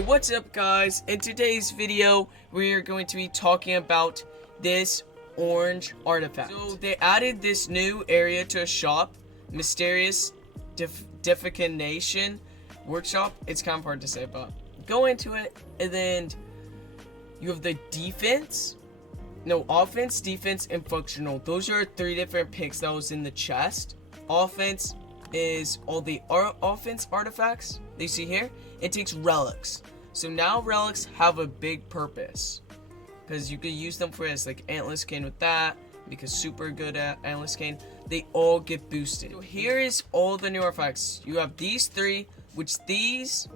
Hey, what's up guys? In today's video, we're going to be talking about this orange artifact. So they added this new area to a shop, Mysterious Defecation Workshop. It's kind of hard to say, but go into it, and then you have the offense, defense, and functional. Those are 3 different picks that was in the chest. Offense is all the offense artifacts that you see here. It takes relics. So now relics have a big purpose, because you can use them for this, like Antler's Cane with that, because super good at Antler's Cane. They all get boosted. So here is all the new artifacts. You have these 3, which these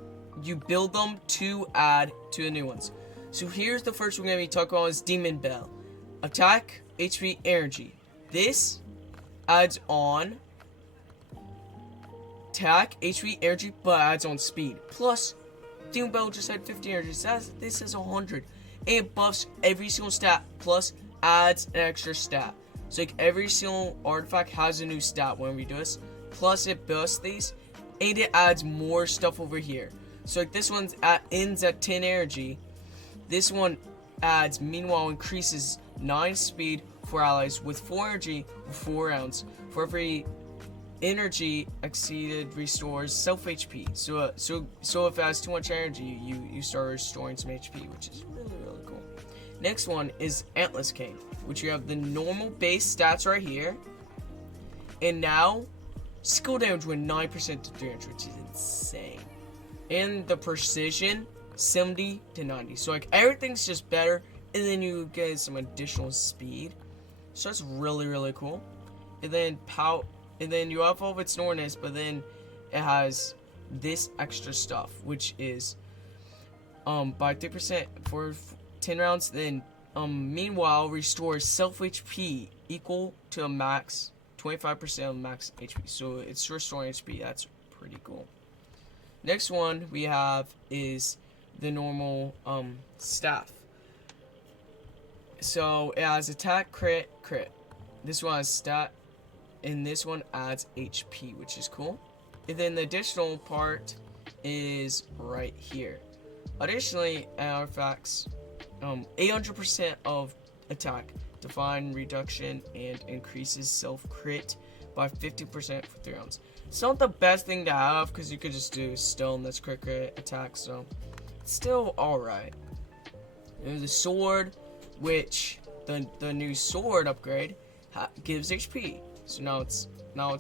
you build them to add to the new ones. So here's the first we're going to be talking about is Demon Bell. Attack, HP, energy. This adds on attack, HP, energy, but adds on speed. Plus, Demon Bell just had 50 energy. So this is 100. And it buffs every single stat, plus adds an extra stat. So like every single artifact has a new stat when we do this. Plus it buffs these, and it adds more stuff over here. So like this one's ends at 10 energy. This one adds, meanwhile, increases 9 speed for allies with 4 energy for 4 rounds. For every energy exceeded, restores self HP. So if it has too much energy, you start restoring some HP, which is really cool. Next one is Antler's Cane, which you have the normal base stats right here, and now skill damage went 9% to 300, which is insane. And the precision 70 to 90. So like everything's just better, and then you get some additional speed. So that's really cool. And then you have all of its Norness, but then it has this extra stuff, which is by 3% for 10 rounds. Then meanwhile restores self HP equal to a max 25% of max HP. So it's restoring HP. That's pretty cool. Next one we have is the normal staff. So it has attack, crit. This one has stat, and this one adds HP, which is cool. And then the additional part is right here. Additionally, artifacts 800% of attack, define reduction, and increases self crit by 50% for 3 rounds. It's not the best thing to have, because you could just do stone that's crit attack, so it's still alright. There's the sword, which the new sword upgrade gives HP. So now it's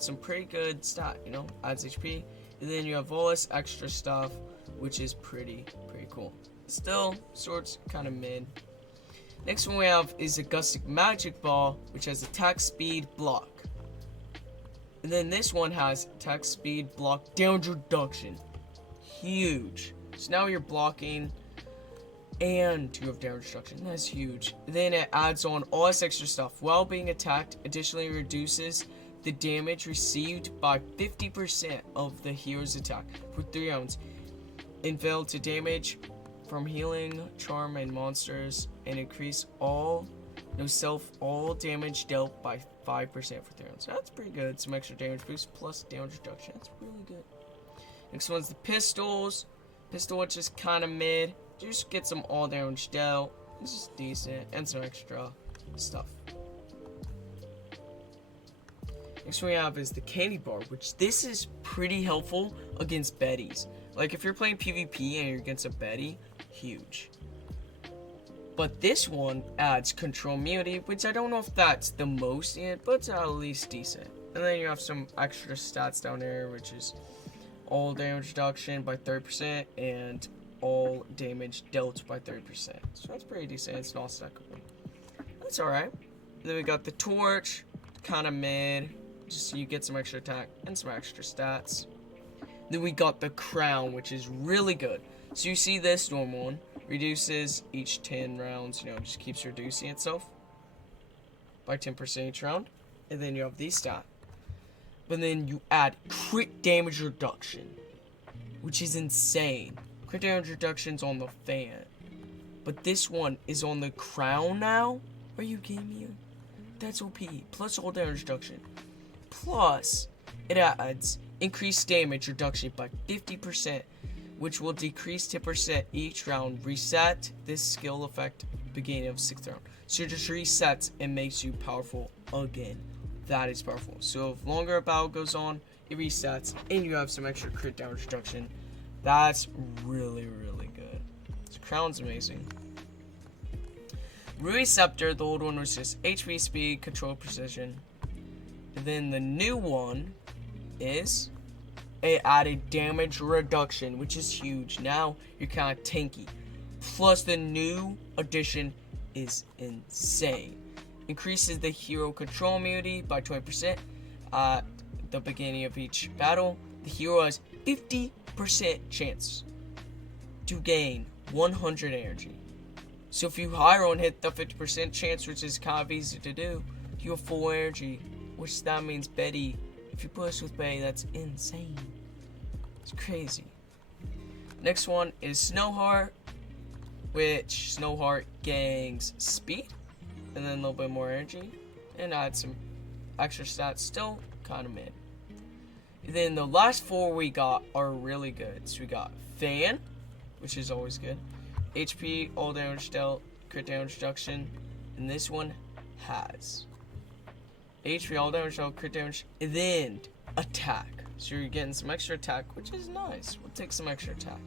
some pretty good stat, adds HP. And then you have all this extra stuff, which is pretty cool. Still, sword's kind of mid. Next one we have is a Gustic Magic Ball, which has attack, speed, block. And then this one has attack, speed, block, damage reduction. Huge. So now you're blocking, and you have damage reduction. That's huge. Then it adds on all this extra stuff. While being attacked, additionally reduces the damage received by 50% of the hero's attack for 3 rounds. Invalid to damage from healing, charm, and monsters, and increase all damage dealt by 5% for 3 rounds. That's pretty good. Some extra damage boost plus damage reduction. That's really good. Next one's the pistols. Pistol, which is kind of mid. Just get some all damage dealt. This is decent, and some extra stuff. Next one we have is the Candy Bar, which this is pretty helpful against Bettys. Like if you're playing PvP and you're against a Betty, huge. But this one adds control immunity, which I don't know if that's the most in it, but it's at least decent. And then you have some extra stats down there, which is all damage reduction by 30% and all damage dealt by 30%. So that's pretty decent. It's not stackable. That's alright. Then we got the torch, kind of mid, just so you get some extra attack and some extra stats. Then we got the crown, which is really good. So you see this normal one reduces each 10 rounds, just keeps reducing itself by 10% each round. And then you have these stats. But then you add crit damage reduction, which is insane. Crit damage reduction's on the fan, but this one is on the crown now. Are you kidding me? That's OP. Plus all damage reduction. Plus, it adds increased damage reduction by 50% which will decrease 10% each round. Reset this skill effect beginning of 6th round. So it just resets and makes you powerful again. That is powerful. So if longer a battle goes on, it resets and you have some extra crit damage reduction. That's really, really good. This crown's amazing. Ruby Scepter, the old one was just HP, speed, control, precision. And then the new one is it added damage reduction, which is huge. Now you're kind of tanky. Plus the new addition is insane. Increases the hero control immunity by 20% at the beginning of each battle. The hero has 50% chance to gain 100 energy. So if you hire and hit the 50% chance, which is kind of easy to do, you have full energy, which that means Betty. If you push with Betty, that's insane. It's crazy. Next one is Snowheart, which Snowheart gains speed and then a little bit more energy and adds some extra stats. Still kind of mid. Then the last 4 we got are really good. So we got Fan, which is always good. HP, all damage dealt, crit damage reduction, and this one has HP, all damage dealt, crit damage, and then attack. So you're getting some extra attack, which is nice. We'll take some extra attack.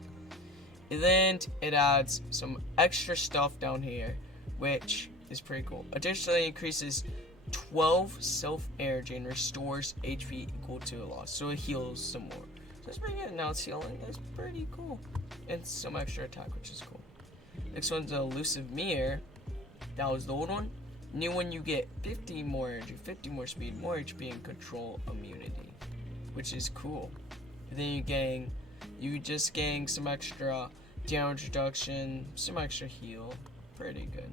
And then it adds some extra stuff down here, which is pretty cool. Additionally, increases 12 self energy and restores HP equal to a loss. So it heals some more. So that's pretty good. Now it's healing. That's pretty cool. And some extra attack, which is cool. Next one's the Elusive Mirror. That was the old one. New one, you get 50 more energy, 50 more speed, more HP, and control immunity, which is cool. And then you just gain some extra damage reduction, some extra heal. Pretty good.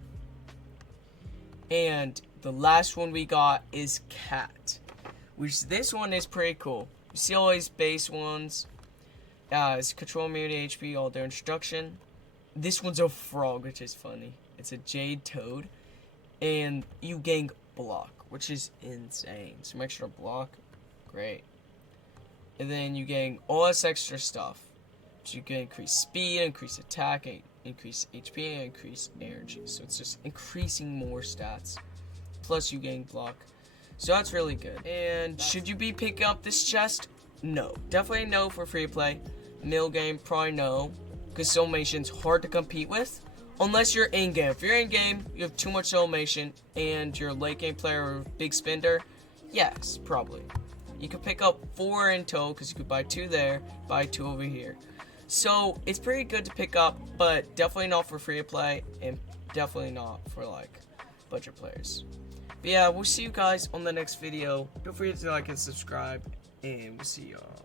And the last one we got is Cat, which this one is pretty cool. You see all these base ones. It's control immunity, HP, all damage reduction. This one's a frog, which is funny. It's a jade toad. And you gain block, which is insane. Some extra block. Great. And then you gain all this extra stuff. So you can increase speed, increase attack, increase HP, and increase energy. So it's just increasing more stats. Plus you gain block. So that's really good. And should you be picking up this chest? No. Definitely no for free play. Mill game, probably no. Because Soulmation's hard to compete with. Unless you're in-game. If you're in-game, you have too much Soulmation, and you're a late-game player or big spender, yes, probably. You could pick up 4 in total, because you could buy 2 there, buy 2 over here. So, it's pretty good to pick up, but definitely not for free-to-play, and definitely not for, like, budget players. But yeah, we'll see you guys on the next video. Don't forget to like and subscribe, and we'll see y'all.